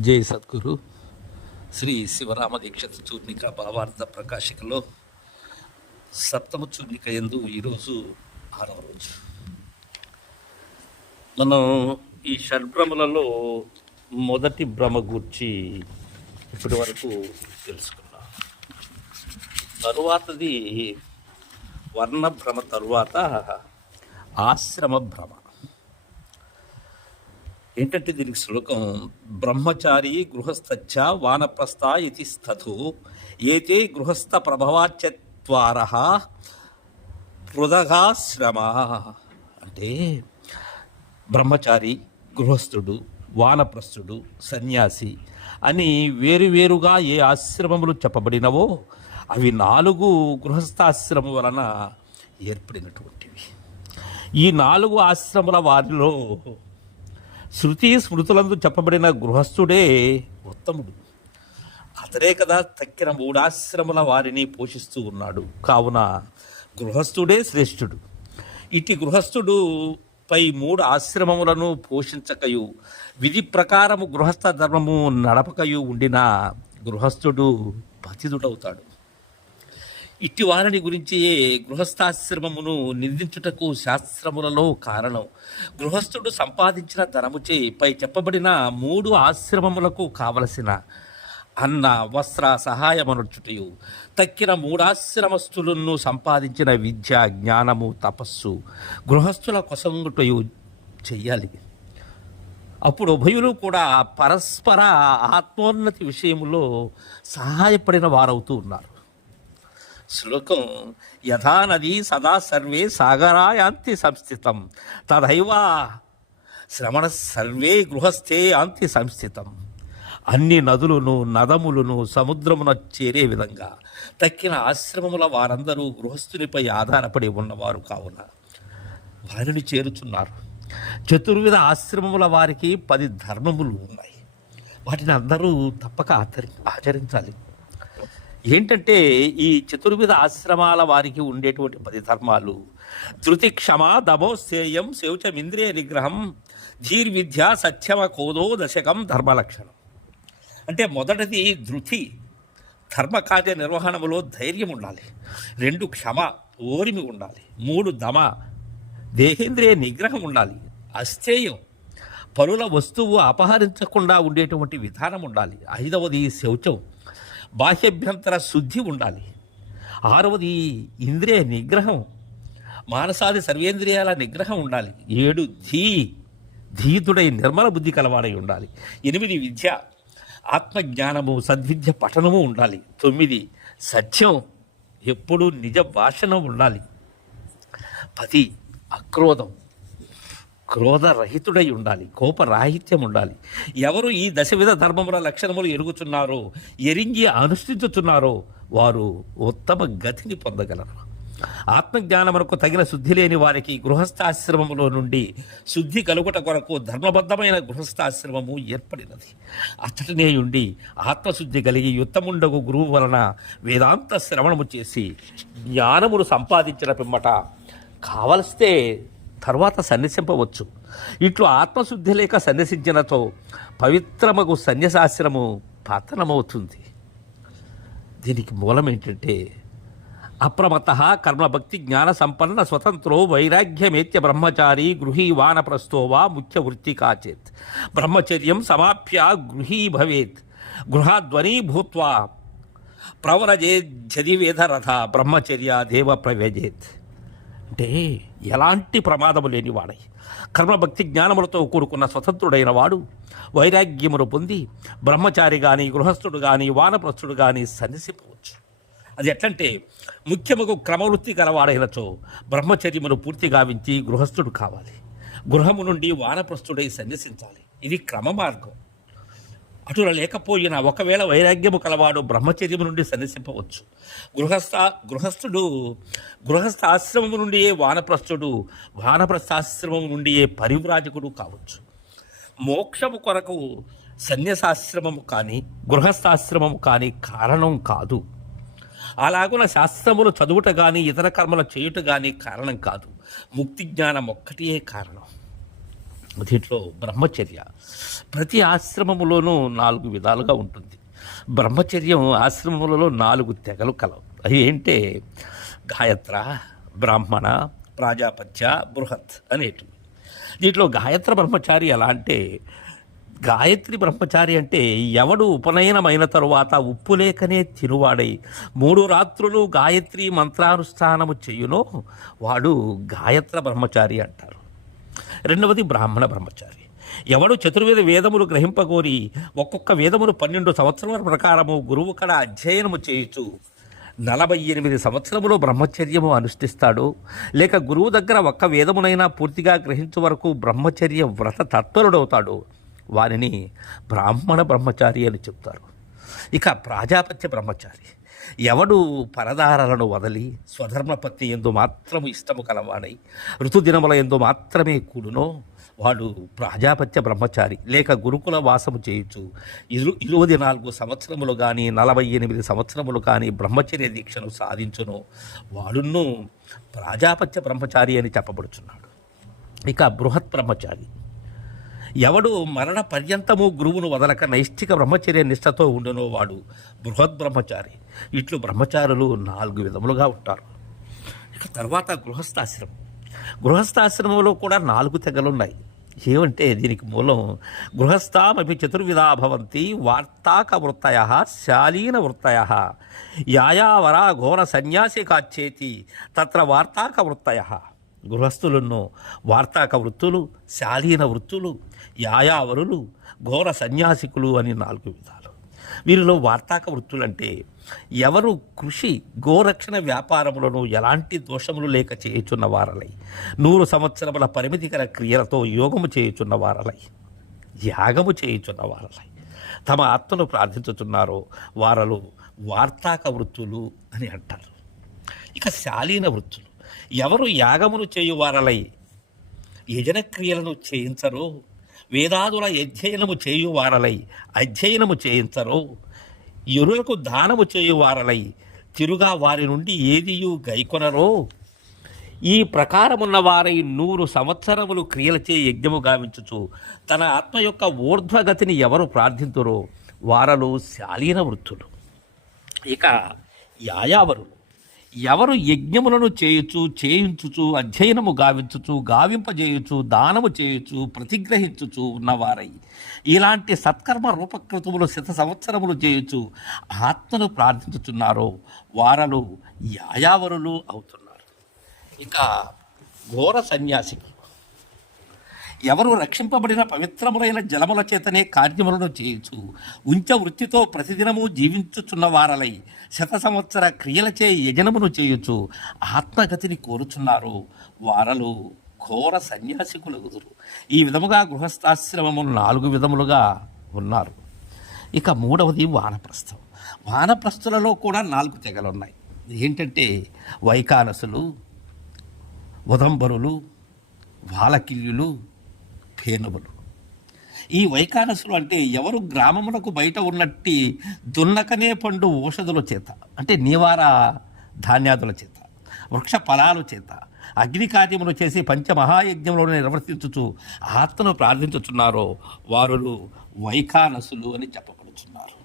జై సద్గురు. శ్రీ శివరామ దీక్షిత చూర్ణిక భావార్థ ప్రకాశికలో సప్తమ చూర్ణిక ఎందు ఈరోజు ఆరవ రోజు. మనం ఈ షడ్భ్రమలలో మొదటి భ్రమ గురించి ఇప్పటి వరకు తెలుసుకున్నాం. తరువాతది వర్ణభ్రమ తరువాత ఆశ్రమ భ్రమ. ఏంటంటే దీనికి శ్లోకం బ్రహ్మచారి గృహస్థచ్చ వానప్రస్థ ఇది స్థతు ఏతే గృహస్థ ప్రభవాచ్యత్వార హృదగాశ్రమ అంటే బ్రహ్మచారి గృహస్థుడు వానప్రస్థుడు సన్యాసి అని వేరువేరుగా ఏ ఆశ్రమములు చెప్పబడినవో అవి నాలుగు గృహస్థాశ్రమం వలన ఏర్పడినటువంటివి. ఈ నాలుగు ఆశ్రముల వారిలో శృతి స్మృతులందు చెప్పబడిన గృహస్థుడే ఉత్తముడు. అతడే కదా తక్కిన మూడాశ్రముల వారిని పోషిస్తూ ఉన్నాడు. కావున గృహస్థుడే శ్రేష్ఠుడు. ఇటు గృహస్థుడు పై మూడు ఆశ్రమములను పోషించకయు విధి ప్రకారము గృహస్థ ధర్మము నడపకయు ఉండిన గృహస్థుడు పతితుడవుతాడు ఇట్టి వారిని గురించి గృహస్థాశ్రమమును నిందించుటకు శాస్త్రములలో కారణం. గృహస్థుడు సంపాదించిన ధనముచే పై చెప్పబడిన మూడు ఆశ్రమములకు కావలసిన అన్న వస్త్ర సహాయమనుచుటయు. తక్కిన మూడాశ్రమస్తులను సంపాదించిన విద్య జ్ఞానము తపస్సు గృహస్థుల కొసంగుటయు చెయ్యాలి. అప్పుడు ఉభయులు కూడా పరస్పర ఆత్మోన్నతి విషయములో సహాయపడిన వారవుతూ ఉన్నారు. శ్లోకం యథా నది సదా సర్వే సాగరాయాంతి సంస్థితం. తదైవ శ్రవణ సర్వే గృహస్థే యాంతి సంస్థితం. అన్ని నదులను నదములను సముద్రమున చేరే విధంగా. తక్కిన ఆశ్రమముల వారందరూ గృహస్థునిపై ఆధారపడి ఉన్నవారు కావున వారిని చేరుచున్నారు. చతుర్విధ ఆశ్రమముల వారికి పది ధర్మములు ఉన్నాయి. వాటిని అందరూ తప్పక ఆచరి ఆచరించాలి. ఏంటంటే ఈ చతుర్విధ ఆశ్రమాల వారికి ఉండేటువంటి పది ధర్మాలు. ధృతి క్షమ దమో సేయం శౌచం ఇంద్రియ నిగ్రహం ధీర్విద్య సత్యమ కోదో దశకం ధర్మలక్షణం. అంటే మొదటిది ధృతి. ధర్మకార్య నిర్వహణములో ధైర్యం ఉండాలి. రెండు క్షమ ఓరిమి ఉండాలి. మూడు దమ దేహేంద్రియ నిగ్రహం ఉండాలి. అస్థేయం పరుల వస్తువు అపహరించకుండా ఉండేటువంటి విధానం ఉండాలి. ఐదవది శౌచం. బాహ్యభ్యంతర శుద్ధి ఉండాలి. ఆరవది ఇంద్రియ నిగ్రహం. మానసాది సర్వేంద్రియాల నిగ్రహం ఉండాలి. ఏడు ధీ ధీతుడై నిర్మల బుద్ధి కలవాడై ఉండాలి. ఎనిమిది విద్య ఆత్మజ్ఞానము సద్విద్య పఠనము ఉండాలి. తొమ్మిది సత్యం ఎప్పుడూ నిజ భాషణం ఉండాలి. పది అక్రోధం. క్రోధరహితుడై ఉండాలి కోపరాహిత్యం ఉండాలి ఎవరు ఈ దశవిధ ధర్మముల లక్షణములు ఎరుగుచున్నారో ఎరింగి అనుష్ఠించుచున్నారో వారు ఉత్తమ గతిని పొందగలరు. ఆత్మజ్ఞానమునకు తగిన శుద్ధి లేని వారికి గృహస్థాశ్రమములో నుండి శుద్ధి కలుగుట కొరకు ధర్మబద్ధమైన గృహస్థాశ్రమము ఏర్పడినది. అతడినే ఉండి ఆత్మశుద్ధి కలిగి యుత్తముండగు గురువు వలన వేదాంత శ్రవణము చేసి జ్ఞానమును సంపాదించిన పిమ్మట కావలిస్తే తర్వాత సన్యసింపవచ్చు. ఇట్లు ఆత్మశుద్ధి లేక సన్యసించినతో పవిత్రమగు సన్యసాశ్రము పతనమవుతుంది. దీనికి మూలం ఏంటంటే అప్రమత కర్మభక్తి జ్ఞాన సంపన్న స్వతంత్రో వైరాగ్యమేత్య బ్రహ్మచారి గృహీ వానప్రస్థో వా ముఖ్య వృత్తి కాచేత్. బ్రహ్మచర్యం సమాప్య గృహీ భవేత్. గృహాధ్వని భూత్వా ప్రవరజేజ్జదివేధ రథ బ్రహ్మచర్య దేవ ప్రవ్యజేత్. అంటే ఎలాంటి ప్రమాదము లేని వాడై కర్మభక్తి జ్ఞానములతో కూడుకున్న స్వతంత్రుడైన వాడు వైరాగ్యమును పొంది బ్రహ్మచారి కానీ గృహస్థుడు కానీ వానప్రస్థుడు కానీ సన్నిసిపోవచ్చు. అది ఎట్లంటే ముఖ్యముకు క్రమవృత్తి గలవాడైనచో బ్రహ్మచర్యమును పూర్తి గావించి గృహస్థుడు కావాలి. గృహము నుండి వానప్రస్థుడై సన్యసించాలి ఇది క్రమ మార్గం అటుల లేకపోయినా ఒకవేళ వైరాగ్యము కలవాడు బ్రహ్మచర్యము నుండి సన్నిసింపవచ్చు గృహస్థ గృహస్థుడు గృహస్థ ఆశ్రమము నుండియే వానప్రస్థుడు వానప్రస్థాశ్రమము నుండియే పరివ్రాజకుడు కావచ్చు. మోక్షము కొరకు సన్యాసాశ్రమము కానీ గృహస్థాశ్రమము కానీ కారణం కాదు. అలాగున శాస్త్రములు చదువుట కానీ ఇతర కర్మలు చేయుట కానీ కారణం కాదు. ముక్తి జ్ఞానం ఒక్కటే కారణం. దీంట్లో బ్రహ్మచర్య. ప్రతి ఆశ్రమములోనూ నాలుగు విధాలుగా ఉంటుంది. బ్రహ్మచర్యం ఆశ్రమములలో నాలుగు తెగలు కలవు. అవి ఏంటే? గాయత్ర బ్రాహ్మణ ప్రాజాపత్య బృహత్ అనేటివి. దీంట్లో గాయత్ర బ్రహ్మచారి ఎలా అంటే గాయత్రి బ్రహ్మచారి అంటే ఎవడు ఉపనయనమైన తరువాత ఉప్పు లేకనే తినువాడై మూడు రాత్రులు గాయత్రి మంత్రానుష్ఠానము చేయునో వాడు గాయత్ర బ్రహ్మచారి అంటారు. రెండవది బ్రాహ్మణ బ్రహ్మచారి. ఎవడు చతుర్వేద వేదములు గ్రహింపగోరి ఒక్కొక్క వేదమును పన్నెండు సంవత్సరముల ప్రకారము గురువు కళ అధ్యయనము చేయుచు నలభై ఎనిమిది సంవత్సరములు బ్రహ్మచర్యము అనుష్ఠిస్తాడు. లేక గురువు దగ్గర ఒక్క వేదమునైనా పూర్తిగా గ్రహించు వరకు బ్రహ్మచర్య వ్రత తత్పరుడవుతాడు. వారిని బ్రాహ్మణ బ్రహ్మచారి అని చెప్తారు. ఇక ప్రాజాపత్య బ్రహ్మచారి. ఎవడు పరదారాలను వదలి స్వధర్మపత్తి ఎందు మాత్రము ఇష్టము కలవాడై ఋతుదినముల ఎందు మాత్రమే కూడునో వాడు ప్రాజాపత్య బ్రహ్మచారి లేక గురుకుల వాసము చేయొచ్చు ఇరు ఇరవై నాలుగు సంవత్సరములు కానీ నలభై ఎనిమిది సంవత్సరములు కానీ బ్రహ్మచర్య దీక్షను సాధించును వాడును ప్రాజాపత్య బ్రహ్మచారి అని చెప్పబడుచున్నాడు. ఇక బృహత్ బ్రహ్మచారి. ఎవడు మరణ పర్యంతము గురువును వదలక నైష్ఠిక బ్రహ్మచర్య నిష్టతో ఉండునో వాడు బృహద్బ్రహ్మచారి. ఇట్లు బ్రహ్మచారులు నాలుగు విధములుగా ఉంటారు. ఇక తర్వాత గృహస్థాశ్రమం. గృహస్థాశ్రమంలో కూడా నాలుగు తెగలున్నాయి. ఏమంటే దీనికి మూలం గృహస్థామపి చతుర్విధా భవంతి వార్తాక వృత్తయ శాలీన వృత్తయ యాయావరా ఘోర సన్యాసి కాచేతి తత్ర వార్తాక వృత్తయ గృహస్థులను వార్తాక వృత్తులు శాలీన వృత్తులు యాయావరులు ఘోర సన్యాసికులు అని నాలుగు విధాలు. వీరిలో వార్తాక వృత్తులంటే ఎవరు కృషి గోరక్షణ వ్యాపారములను ఎలాంటి దోషములు లేక చేయుచున్న వారలై నూరు సంవత్సరముల పరిమితికర క్రియలతో యోగము చేయుచున్న వారలై యాగము చేయుచున్న వారలై. తమ ఆత్మను ప్రార్థించుతున్నారో వారలు వార్తాక వృత్తులు అని అంటారు. ఇక శాలీన వృత్తులు. ఎవరు యాగమును చేయువారలై? యజన క్రియలను చేయించరో. వేదాదుల అధ్యయనము చేయువారలై? అధ్యయనము చేయించరో. ఎరులకు దానము చేయువారలై? తిరుగా వారి నుండి ఏదియు గైకొనరో? ఈ ప్రకారమున్న వారై నూరు సంవత్సరములు క్రియలచే యజ్ఞము గావించుచు తన ఆత్మ యొక్క ఊర్ధ్వగతిని ఎవరు ప్రార్థింతురో? వారలు శాలీన వృత్తులు. ఇక యాయావరులు. ఎవరు యజ్ఞములను చేయుచు చేయించుచు అధ్యయనము గావించుచు గావింపజేయుచు దానము చేయుచు ప్రతిగ్రహించుచు ఉన్నవారై. ఇలాంటి సత్కర్మ రూపకృతములు శత సంవత్సరములు చేయుచు ఆత్మను ప్రార్థించుచున్నారో వారలు యాయావరులు అవుతున్నారు. ఇక ఘోర సన్యాసికి ఎవరు రక్షింపబడిన పవిత్రములైన జలముల చేతనే కార్యములను చేయొచ్చు ఉంచ వృత్తితో ప్రతిదినము జీవించుచున్న వారలై శత సంవత్సర క్రియలచే యజనమును చేయొచ్చు ఆత్మగతిని కోరుచున్నారు. వారలు ఘోర సన్యాసికులు కుదురు ఈ విధముగా గృహస్థాశ్రమము నాలుగు విధములుగా ఉన్నారు. ఇక మూడవది వానప్రస్థం. వానప్రస్థులలో కూడా నాలుగు తెగలున్నాయి. ఏంటంటే వైకానసులు ఉదంబరులు వాలకిల్యులు పేనుబలు ఈ వైకానసులు అంటే ఎవరు గ్రామములకు బయట ఉన్నట్టి దున్నకనే పండు ఔషధుల చేత అంటే నివార ధాన్యాదుల చేత వృక్ష ఫలాల చేత అగ్నికార్యములు చేసి పంచమహాయజ్ఞములను నిర్వర్తించుచు ఆత్మను ప్రార్థించుచున్నారో వారు వైకానసులు అని చెప్పబడుచున్నారు.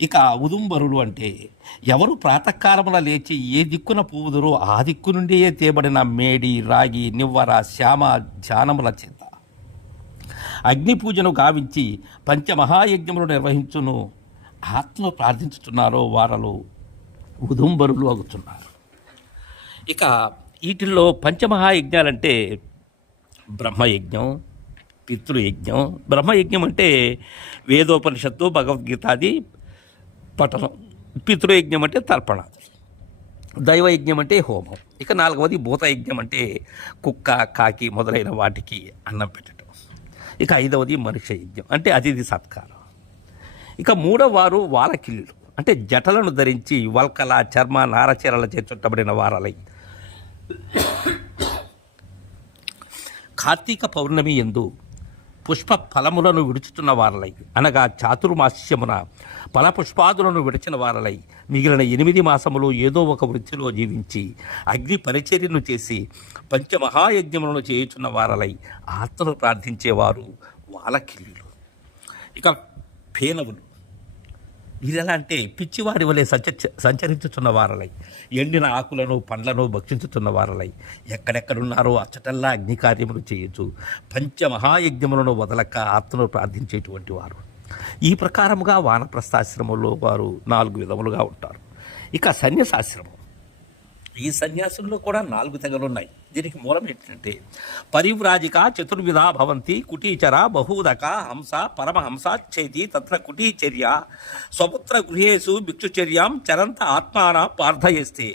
ఇక ఉదుంబరులు అంటే ఎవరు ప్రాతకాలమున లేచి ఏ దిక్కున పోవుదురో ఆ దిక్కు నుండియే తేబడిన మేడి రాగి నివ్వర శ్యామ ధ్యానముల చేత. అగ్ని పూజను గావించి పంచమహాయజ్ఞములు నిర్వహించును. ఆత్మ ప్రార్థించుతున్నారో వారలు ఉదుంబరులు అగుతున్నారు ఇక వీటిల్లో పంచమహాయజ్ఞాలంటే బ్రహ్మయజ్ఞం పితృయజ్ఞం. బ్రహ్మయజ్ఞం అంటే వేదోపనిషత్తు భగవద్గీతాది పఠనం. పితృయజ్ఞం అంటే తర్పణాది. దైవయజ్ఞం అంటే హోమం. ఇక నాలుగవది భూతయజ్ఞం అంటే కుక్క కాకి మొదలైన వాటికి అన్నం పెట్టడం. ఇక ఐదవది మనుష్య యజ్ఞం. అంటే అతిథి సత్కారం. ఇక మూడవ వారు వారకిల్లులు అంటే జటలను ధరించి వల్కల చర్మ నారచీరలచే చుట్టబడిన వారలై. కార్తీక పౌర్ణమి ఎందు పుష్ప ఫలములను విడుచుతున్న వారలై. అనగా చాతుర్మాస్యమున ఫల పుష్పాదులను విడిచిన వారలై. మిగిలిన ఎనిమిది మాసములు ఏదో ఒక వృత్తిలో జీవించి అగ్ని పరిచర్యను చేసి పంచమహాయజ్ఞములను చేయుచున్న వారలై ఆత్మను ప్రార్థించేవారు వాలకిల్లులు. ఇక పేనవులు వీరెలా అంటే పిచ్చివాడి వలె సంచ సంచరించుతున్న వారలై. ఎండిన ఆకులను పండ్లను భక్షించుతున్న వారలై. ఎక్కడెక్కడున్నారో అచ్చటల్లా అగ్ని కార్యములు చేయొచ్చు పంచమహాయజ్ఞములను వదలక ఆత్మను ప్రార్థించేటువంటి వారు. ఈ ప్రకారముగా వానప్రస్థాశ్రమంలో వారు నాలుగు విధములుగా ఉంటారు. ఇక సన్యాసాశ్రమం. ఈ సన్యాసుల్లో కూడా నాలుగు తెగలున్నాయి. దీనికి మూలం ఏంటంటే పరివ్రాజిక చతుర్విధ భవంతి కుటీచర బహూదక హంస పరమహంస చేతి తత్ర కుటీచర్య స్వపుత్ర గృహేషు భిక్షుచర్యాం చరంత ఆత్మాన పార్థయస్తే.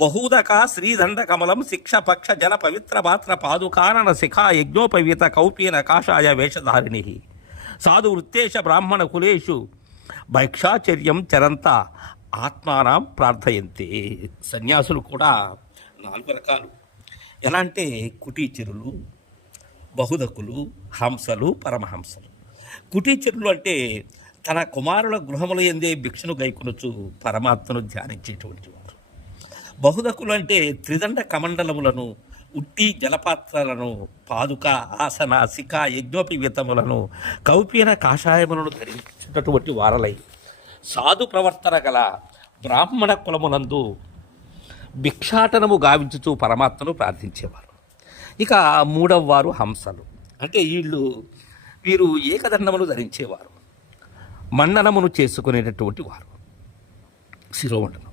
బహూదక శ్రీదండ కమలం శిక్షపక్ష జల పవిత్ర పాత్ర పాదుకానన శిఖా యజ్ఞోపవీత కౌపీన కాషాయ వేషధారిణి. సాధు వృత్తేశ బ్రాహ్మణ కులేషు భైక్షాచర్యం చరంత ఆత్మానం ప్రార్థయంతే. సన్యాసులు కూడా నాలుగు రకాలు. ఎలా అంటే కుటీచరులు బహుదకులు హంసలు పరమహంసలు. కుటీచరులు అంటే తన కుమారుల గృహముల ఎందే భిక్షను గైకొనొచ్చు పరమాత్మను ధ్యానించేటువంటి వారు బహుదకులు అంటే త్రిదండ కమండలములను ఉట్టి జలపాత్రలను పాదుక ఆసన శిఖ యజ్ఞోపవీతములను కౌపీన కాషాయములను ధరించినటువంటి వారలై. సాధు ప్రవర్తన గల బ్రాహ్మణ కులమునందు భిక్షాటనము గావించుతూ పరమాత్మను ప్రార్థించేవారు. ఇక మూడవ వారు హంసలు. అంటే వీళ్ళు వీరు ఏకదండమును ధరించేవారు. మండనమును చేసుకునేటటువంటి వారు. శిరోమండలం.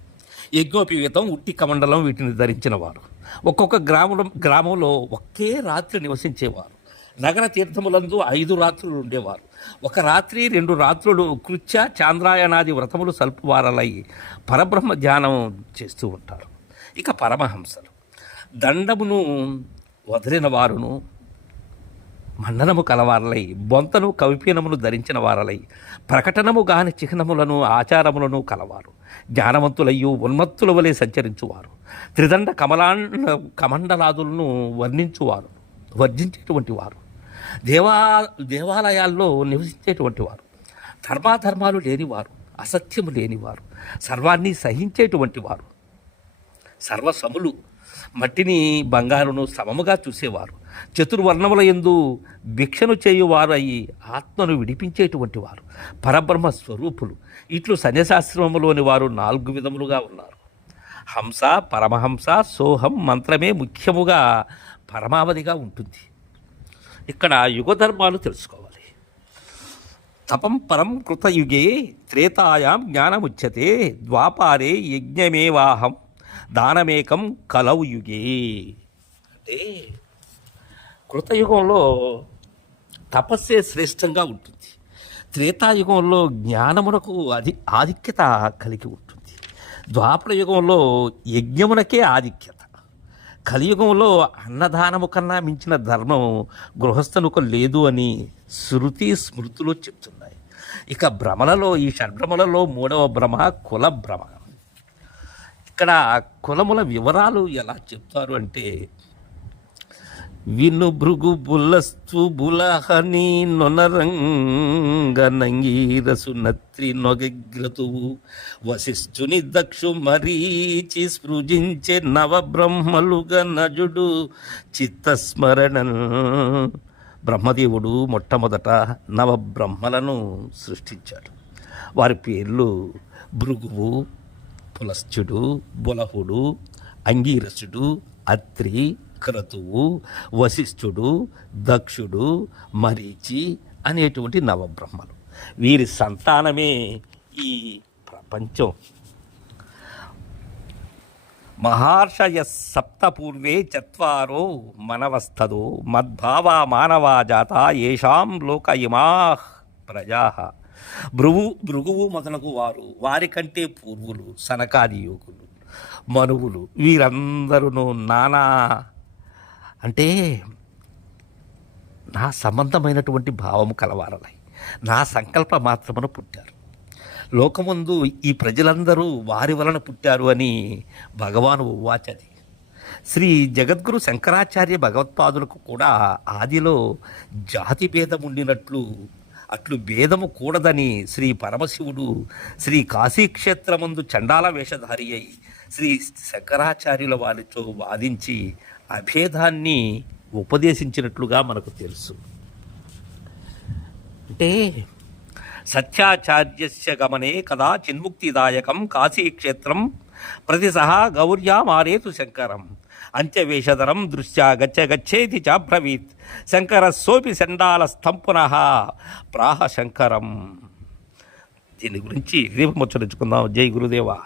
యజ్ఞోపవీతం ఉట్టి కమండలం వీటిని ధరించిన వారు ఒక్కొక్క గ్రామం గ్రామంలో ఒకే రాత్రి నివసించేవారు. నగర తీర్థములందు ఐదు రాత్రులు ఉండేవారు. ఒక రాత్రి రెండు రాత్రులు కృత్య చాంద్రాయణాది వ్రతములు సల్పువారలై పరబ్రహ్మ ధ్యానం చేస్తూ ఉంటారు. ఇక పరమహంసలు. దండమును వదిలిన వారును మండనము కలవారలై బొంతను కవిపీనమును ధరించిన వారలై ప్రకటనము గాని చిహ్నములను ఆచారములను కలవారు. జ్ఞానవంతులయ్యు ఉన్మత్తుల వలె సంచరించువారు. త్రిదండ కమలాండ కమండలాదులను వర్ణించువారు వర్జించేటువంటి వారు. దేవా దేవాలయాల్లో నివసించేటువంటి వారు. ధర్మాధర్మాలు లేనివారు అసత్యము లేనివారు. సర్వాన్ని సహించేటువంటి వారు. సర్వసములు మట్టిని బంగారును సమముగా చూసేవారు. చతుర్వర్ణముల ఎందు భిక్షను చేయువారు అయి ఆత్మను విడిపించేటువంటి వారు. పరబ్రహ్మ స్వరూపులు. ఇట్లు సన్యశాస్త్రములోని వారు నాలుగు విధములుగా ఉన్నారు. హంస పరమహంస సోహం మంత్రమే ముఖ్యముగా పరమావధిగా ఉంటుంది. ఇక్కడ యుగధర్మాలు తెలుసుకోవాలి. తపం పరం కృతయుగే త్రేతాయాం జ్ఞానముచ్యతే ద్వాపారే యజ్ఞమేవాహం దానమేకం కలవు యుగే అంటే కృతయుగంలో తపస్సే శ్రేష్టంగా ఉంటుంది. త్రేతాయుగంలో జ్ఞానమునకు అధి ఆధిక్యత కలిగి ఉంటుంది. ద్వాపర యుగంలో యజ్ఞమునకే ఆధిక్యత. కలియుగంలో అన్నదానము కన్నా మించిన ధర్మం గృహస్థనుకు లేదు అని శృతి స్మృతులు చెప్తున్నాయి. ఇక భ్రమలలో ఈ షడ్భ్రమలలో మూడవ భ్రమ కుల భ్రమ. ఇక్కడ కులముల వివరాలు ఎలా చెప్తారు అంటే విను భృగు బుల్లస్తు బులహని నొనరంగ నంగీరసు నత్రి నొగగ్రతువు వశిష్ఠుని దక్షు మరీచి స్పృజించే నవబ్రహ్మలుగా నజుడు చిత్తస్మరణ బ్రహ్మదేవుడు మొట్టమొదట నవబ్రహ్మలను సృష్టించాడు. వారి పేర్లు భృగువు పులశ్చుడు బులహుడు అంగీరసుడు అత్రి క్రతువు వశిష్ఠుడు దక్షుడు మరీచి అనేటువంటి నవబ్రహ్మలు. వీరి సంతానమే ఈ ప్రపంచం. మహర్షయ సప్తపూర్వే చత్వారో మనవస్థదో మద్భావా మానవా జాత ఏషాం లోక ఇమా ప్రజా. భృగు భృగువు మొదలగు వారు వారికంటే పూర్వులు సనకాది యోగులు మనువులు వీరందరూ నానా అంటే నా సంబంధమైనటువంటి భావము కలవారలై. నా సంకల్ప మాత్రమున పుట్టారు. లోకముందు ఈ ప్రజలందరూ వారి వలన పుట్టారు అని భగవాను ఉవాచది శ్రీ జగద్గురు శంకరాచార్య భగవత్పాదులకు కూడా ఆదిలో జాతి భేదం ఉండినట్లు అట్లు భేదము కూడదని శ్రీ పరమశివుడు శ్రీ కాశీక్షేత్రమందు చండాల వేషధారి అయి శ్రీ శంకరాచార్యుల వారితో వాదించి అభేదాన్ని ఉపదేశించినట్లుగా మనకు తెలుసు. అంటే సత్యాచార్యస్య గమనే కదా చిన్ముక్తిదాయకం కాశీక్షేత్రం ప్రతి సహా గౌర్యా మారేతు శంకరం. అంత్యవేషధరం దృశ్యా గచ్చ గచ్చేతి చాబ్రవీత్ శంకర సోపి శండాల స్తంపున. ప్రాహ శంకరం దీని గురించి రేపు ముచ్చరించుకుందాం జై గురుదేవా.